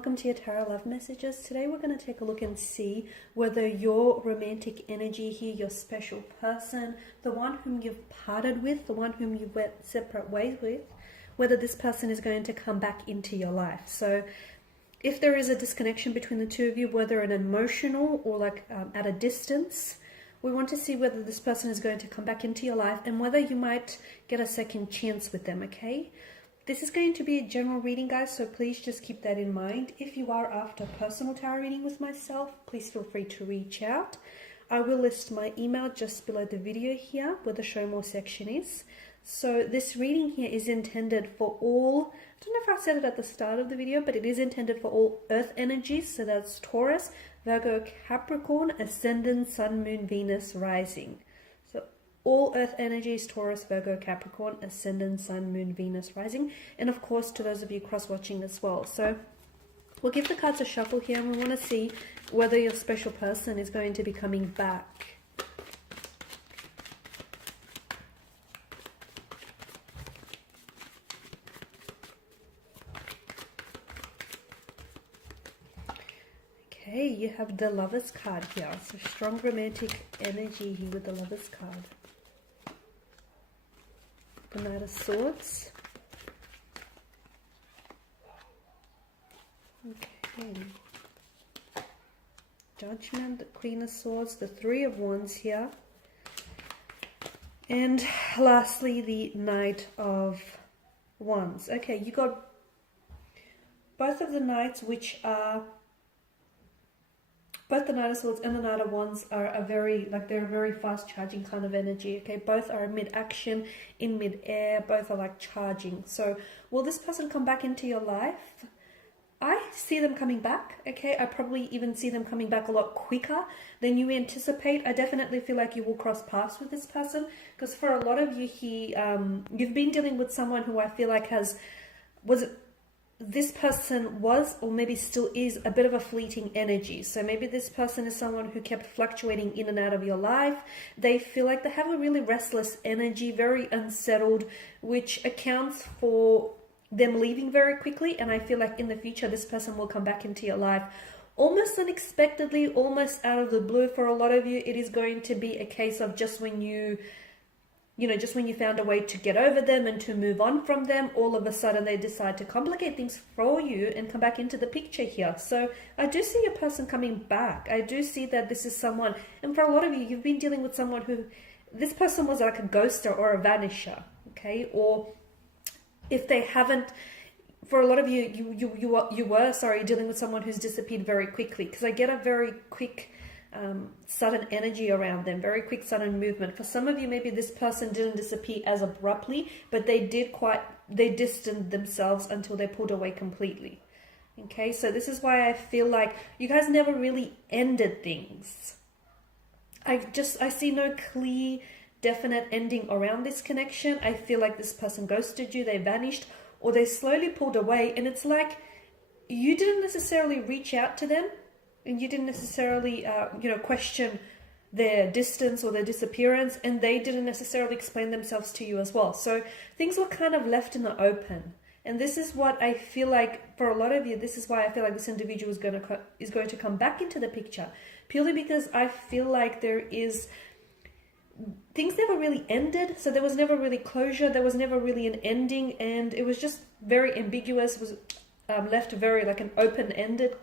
welcome to your Tarot Love Messages. Today we're going to take a look and see whether your romantic energy here, your special person, the one whom you've parted with, the one whom you went separate ways with, whether this person is going to come back into your life. So if there is a disconnection between the two of you, whether an emotional or at a distance, we want to see whether this person is going to come back into your life and whether you might get a second chance with them, okay? This is going to be a general reading, guys, so please just keep that in mind. If you are after a personal tarot reading with myself, please feel free to reach out. I will list my email just below the video here where the show more section is. So this reading here is intended for all, I don't know if I said it at the start of the video, but it is intended for all earth energies. So that's Taurus, Virgo, Capricorn, Ascendant, Sun, Moon, Venus, Rising. So all earth energies, Taurus, Virgo, Capricorn, Ascendant, Sun, Moon, Venus, Rising. And of course, to those of you cross-watching as well. So we'll give the cards a shuffle here and we want to see whether your special person is going to be coming back. Okay, you have the Lovers card here. So strong romantic energy here with the Lovers card. The Knight of Swords. Okay. Judgment, the Queen of Swords, the Three of Wands here. And lastly, the Knight of Wands. Okay, you got both of the Knights, which are both the Knight of Swords and the Knight of Wands are a very, they're a very fast charging kind of energy, okay? Both are mid-action, in mid-air, both are like charging. So will this person come back into your life? I see them coming back, okay? I probably even see them coming back a lot quicker than you anticipate. I definitely feel like you will cross paths with this person because for a lot of you here, you've been dealing with someone who I feel like this person was or maybe still is a bit of a fleeting energy. So maybe this person is someone who kept fluctuating in and out of your life. They feel like they have a really restless energy, very unsettled, which accounts for them leaving very quickly. And I feel like in the future, this person will come back into your life almost unexpectedly, almost out of the blue. For a lot of you, it is going to be a case of just when you found a way to get over them and to move on from them, all of a sudden they decide to complicate things for you and come back into the picture here. So I do see a person coming back. I do see that this is someone, and for a lot of you, you've been dealing with someone who, this person was like a ghoster or a vanisher, okay? Or if they haven't, for a lot of you, you were dealing with someone who's disappeared very quickly, because I get a very quick, sudden energy around them, very quick sudden movement. For some of you, maybe this person didn't disappear as abruptly, but they distanced themselves until they pulled away completely. Okay, so this is why I feel like you guys never really ended things. I see no clear, definite ending around this connection. I feel like this person ghosted you, they vanished, or they slowly pulled away, and it's like you didn't necessarily reach out to them. And you didn't necessarily, question their distance or their disappearance, and they didn't necessarily explain themselves to you as well. So things were kind of left in the open. And this is what I feel like for a lot of you, this is why I feel like this individual is going to come back into the picture. Purely because I feel like things never really ended. So there was never really closure. There was never really an ending. And it was just very ambiguous. It was left very like an open-ended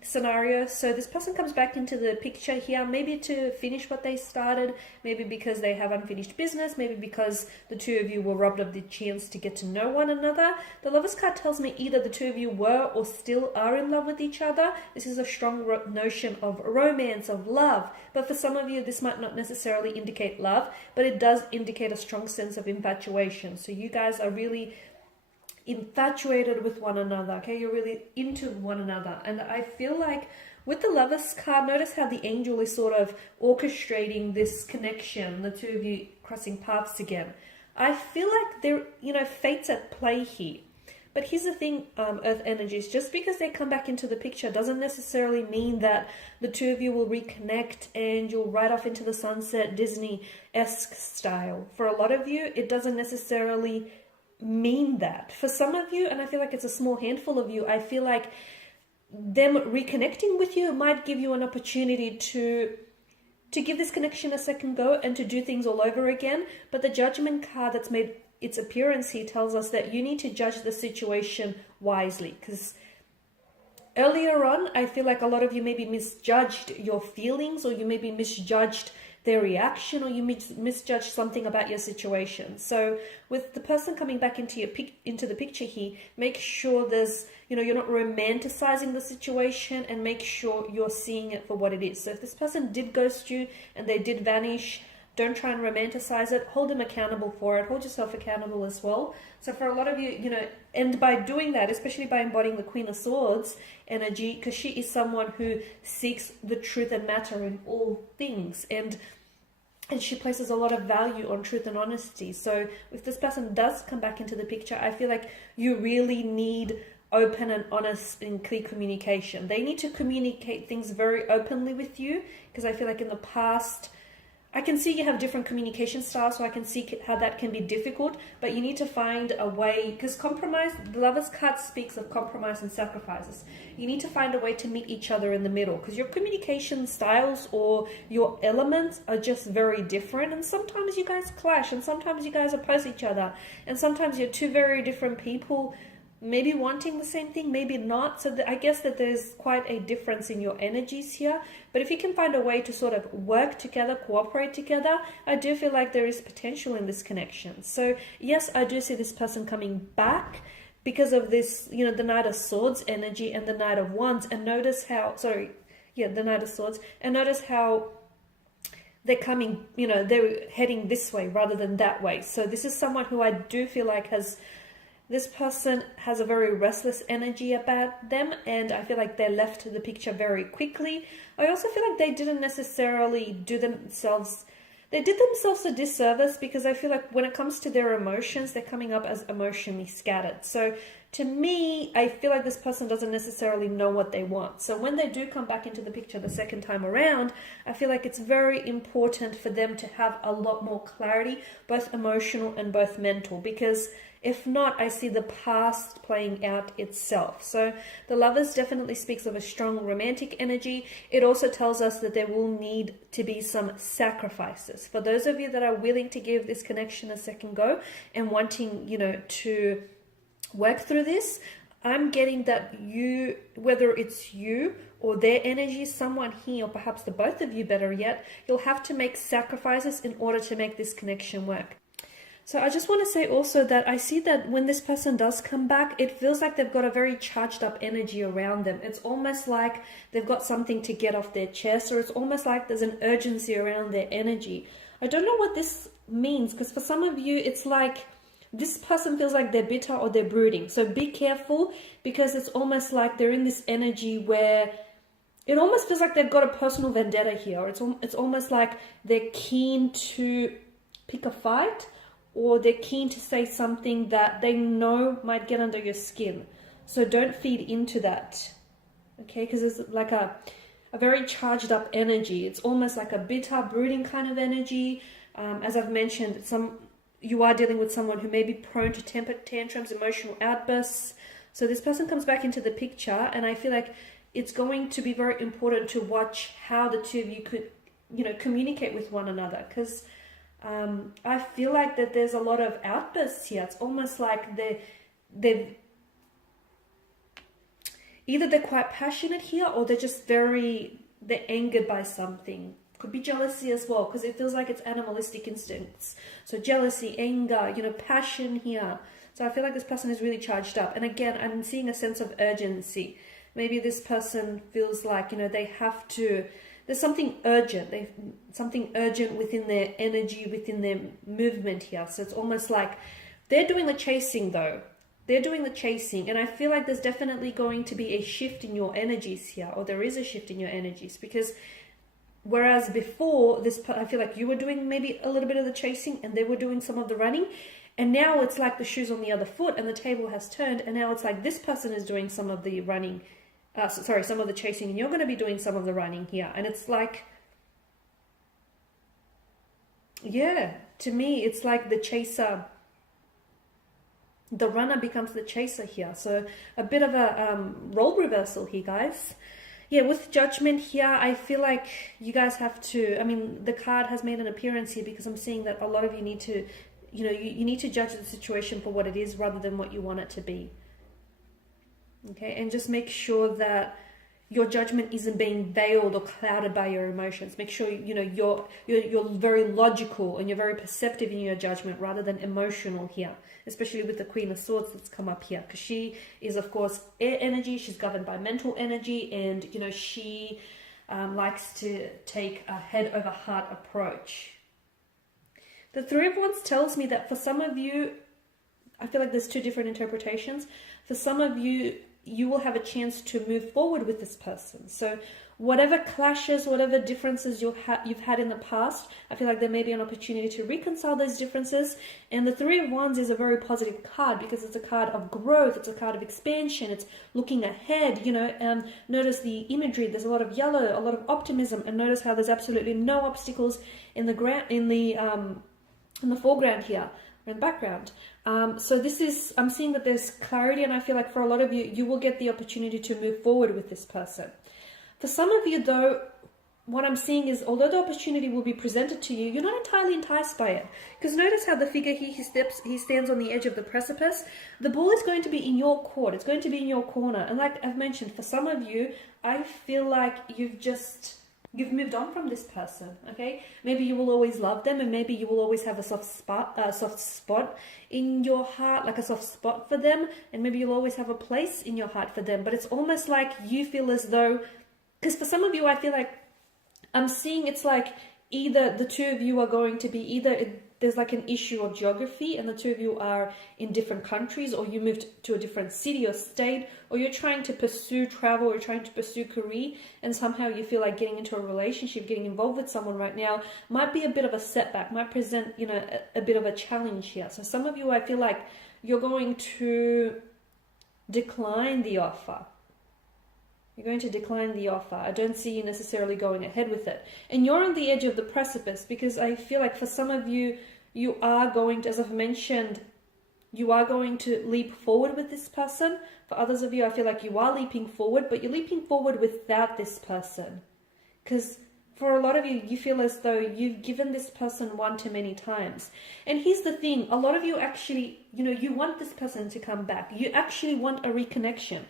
scenario. So this person comes back into the picture here, maybe to finish what they started, maybe because they have unfinished business, maybe because the two of you were robbed of the chance to get to know one another. The Lovers card tells me either the two of you were or still are in love with each other. This is a strong notion of romance, of love, but for some of you this might not necessarily indicate love, but it does indicate a strong sense of infatuation. So you guys are really infatuated with one another, okay? You're really into one another. And I feel like with the Lovers card, notice how the angel is sort of orchestrating this connection, the two of you crossing paths again. I feel like there, fate's at play here. But here's the thing, earth energies, just because they come back into the picture doesn't necessarily mean that the two of you will reconnect and you'll ride off into the sunset Disney-esque style. For a lot of you, it doesn't necessarily mean that. For some of you, and I feel like it's a small handful of you, I feel like them reconnecting with you might give you an opportunity to give this connection a second go and to do things all over again. But the Judgment card that's made its appearance here tells us that you need to judge the situation wisely, because earlier on, I feel like a lot of you maybe misjudged your feelings, or you maybe misjudged their reaction, or you misjudged something about your situation. So with the person coming back into the picture here, make sure there's, you're not romanticizing the situation, and make sure you're seeing it for what it is. So if this person did ghost you and they did vanish, don't try and romanticize it. Hold them accountable for it. Hold yourself accountable as well. So for a lot of you, and by doing that, especially by embodying the Queen of Swords energy, because she is someone who seeks the truth and matter in all things. And she places a lot of value on truth and honesty. So if this person does come back into the picture, I feel like you really need open and honest and clear communication. They need to communicate things very openly with you, because I feel like in the past, I can see you have different communication styles, so I can see how that can be difficult, but you need to find a way, because compromise, the Lover's card speaks of compromise and sacrifices. You need to find a way to meet each other in the middle, because your communication styles or your elements are just very different, and sometimes you guys clash, and sometimes you guys oppose each other, and sometimes you're two very different people, maybe wanting the same thing, maybe not. So I guess that there's quite a difference in your energies here. But if you can find a way to sort of work together, cooperate together, I do feel like there is potential in this connection. So yes, I do see this person coming back because of this, the Knight of Swords energy and the Knight of Wands. And notice how, the Knight of Swords. And notice how they're coming, they're heading this way rather than that way. So this is someone who I do feel like this person has a very restless energy about them, and I feel like they left the picture very quickly. I also feel like they didn't necessarily they did themselves a disservice, because I feel like when it comes to their emotions, they're coming up as emotionally scattered. So to me, I feel like this person doesn't necessarily know what they want. So when they do come back into the picture the second time around, I feel like it's very important for them to have a lot more clarity, both emotional and both mental, because if not, I see the past playing out itself. So the Lovers definitely speaks of a strong romantic energy. It also tells us that there will need to be some sacrifices. For those of you that are willing to give this connection a second go and wanting, to work through this, I'm getting that you, whether it's you or their energy, someone here, or perhaps the both of you, better yet, you'll have to make sacrifices in order to make this connection work. So I just want to say also that I see that when this person does come back, it feels like they've got a very charged up energy around them. It's almost like they've got something to get off their chest, or it's almost like there's an urgency around their energy. I don't know what this means, because for some of you, it's like this person feels like they're bitter or they're brooding. So be careful, because it's almost like they're in this energy where it almost feels like they've got a personal vendetta here. It's almost like they're keen to pick a fight, or they're keen to say something that they know might get under your skin. So don't feed into that, okay? Because it's like a very charged up energy. It's almost like a bitter, brooding kind of energy. As I've mentioned, you are dealing with someone who may be prone to temper tantrums, emotional outbursts. So this person comes back into the picture, and I feel like it's going to be very important to watch how the two of you could, communicate with one another, because I feel like that there's a lot of outbursts here. It's almost like they're either they're quite passionate here, or they're just they're angered by something. Could be jealousy as well, because it feels like it's animalistic instincts. So jealousy, anger, passion here. So I feel like this person is really charged up. And again, I'm seeing a sense of urgency. Maybe this person feels like, they have to, there's something urgent. Something urgent within their energy, within their movement here. So it's almost like they're doing the chasing though. They're doing the chasing. And I feel like there's definitely going to be a shift in your energies here, or there is a shift in your energies, because whereas before I feel like you were doing maybe a little bit of the chasing and they were doing some of the running. And now it's like the shoe's on the other foot and the table has turned. And now it's like this person is doing some of the running, some of the chasing, and you're going to be doing some of the running here. And it's like, yeah, to me, it's like the chaser. the runner becomes the chaser here. So a bit of a role reversal here, guys. Yeah, with Judgment here, I feel like you guys have to, I mean, the card has made an appearance here because I'm seeing that a lot of you need to, you know, you need to judge the situation for what it is rather than what you want it to be. Okay, and just make sure that your judgment isn't being veiled or clouded by your emotions. Make sure you know you're very logical and you're very perceptive in your judgment rather than emotional here, especially with the Queen of Swords that's come up here, because she is, of course, air energy. She's governed by mental energy, and you know she likes to take a head over heart approach. The Three of Wands tells me that for some of you, I feel like there's two different interpretations. For some of you, you will have a chance to move forward with this person. So whatever clashes, whatever differences you've had in the past, I feel like there may be an opportunity to reconcile those differences. And the Three of Wands is a very positive card because it's a card of growth. It's a card of expansion. It's looking ahead, you know. Notice the imagery. There's a lot of yellow, a lot of optimism. And notice how there's absolutely no obstacles in the foreground here, or in the background. So this is, I'm seeing that there's clarity, and I feel like for a lot of you, you will get the opportunity to move forward with this person. For some of you though, what I'm seeing is, although the opportunity will be presented to you, you're not entirely enticed by it. Because notice how the figure here, he stands on the edge of the precipice. The ball is going to be in your court. It's going to be in your corner. And like I've mentioned, for some of you, I feel like you've moved on from this person, okay? Maybe you will always love them, and maybe you will always have a soft spot in your heart, like a soft spot for them, and maybe you'll always have a place in your heart for them. But it's almost like you feel as though, because for some of you, I feel like I'm seeing it's like either the two of you are going to be there's like an issue of geography and the two of you are in different countries, or you moved to a different city or state, or you're trying to pursue travel, or you're trying to pursue career, and somehow you feel like getting into a relationship, getting involved with someone right now might be a bit of a setback, might present, you know, a bit of a challenge here. So some of you, I feel like you're going to decline the offer. You're going to decline the offer. I don't see you necessarily going ahead with it. And you're on the edge of the precipice because I feel like for some of you, you are going to, as I've mentioned, you are going to leap forward with this person. For others of you, I feel like you are leaping forward, but you're leaping forward without this person. Because for a lot of you, you feel as though you've given this person one too many times. And here's the thing, a lot of you actually, you know, you want this person to come back. You actually want a reconnection.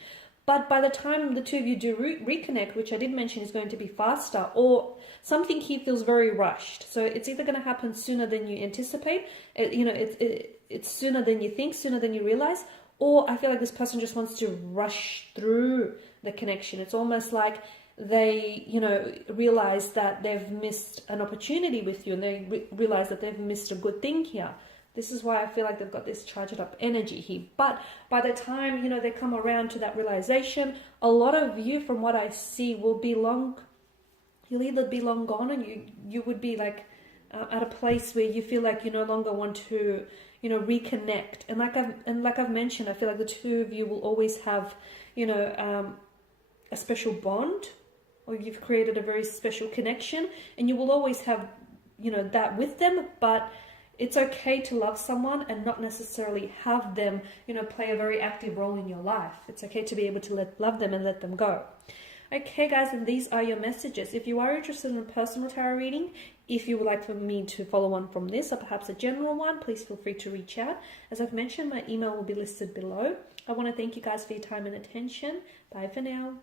But by the time the two of you do reconnect, which I did mention is going to be faster, or something here feels very rushed. So it's either going to happen sooner than you anticipate, it's sooner than you think, sooner than you realize, or I feel like this person just wants to rush through the connection. It's almost like they, you know, realize that they've missed an opportunity with you, and they realize that they've missed a good thing here. This is why I feel like they've got this charged up energy here. But by the time, you know, they come around to that realization, a lot of you, from what I see, will be you'll either be long gone, and you would be like at a place where you feel like you no longer want to, you know, reconnect. And like I've mentioned, I feel like the two of you will always have, you know, a special bond, or you've created a very special connection, and you will always have, you know, that with them. But it's okay to love someone and not necessarily have them, you know, play a very active role in your life. It's okay to be able to love them and let them go. Okay, guys, and these are your messages. If you are interested in a personal tarot reading, if you would like for me to follow on from this, or perhaps a general one, please feel free to reach out. As I've mentioned, my email will be listed below. I want to thank you guys for your time and attention. Bye for now.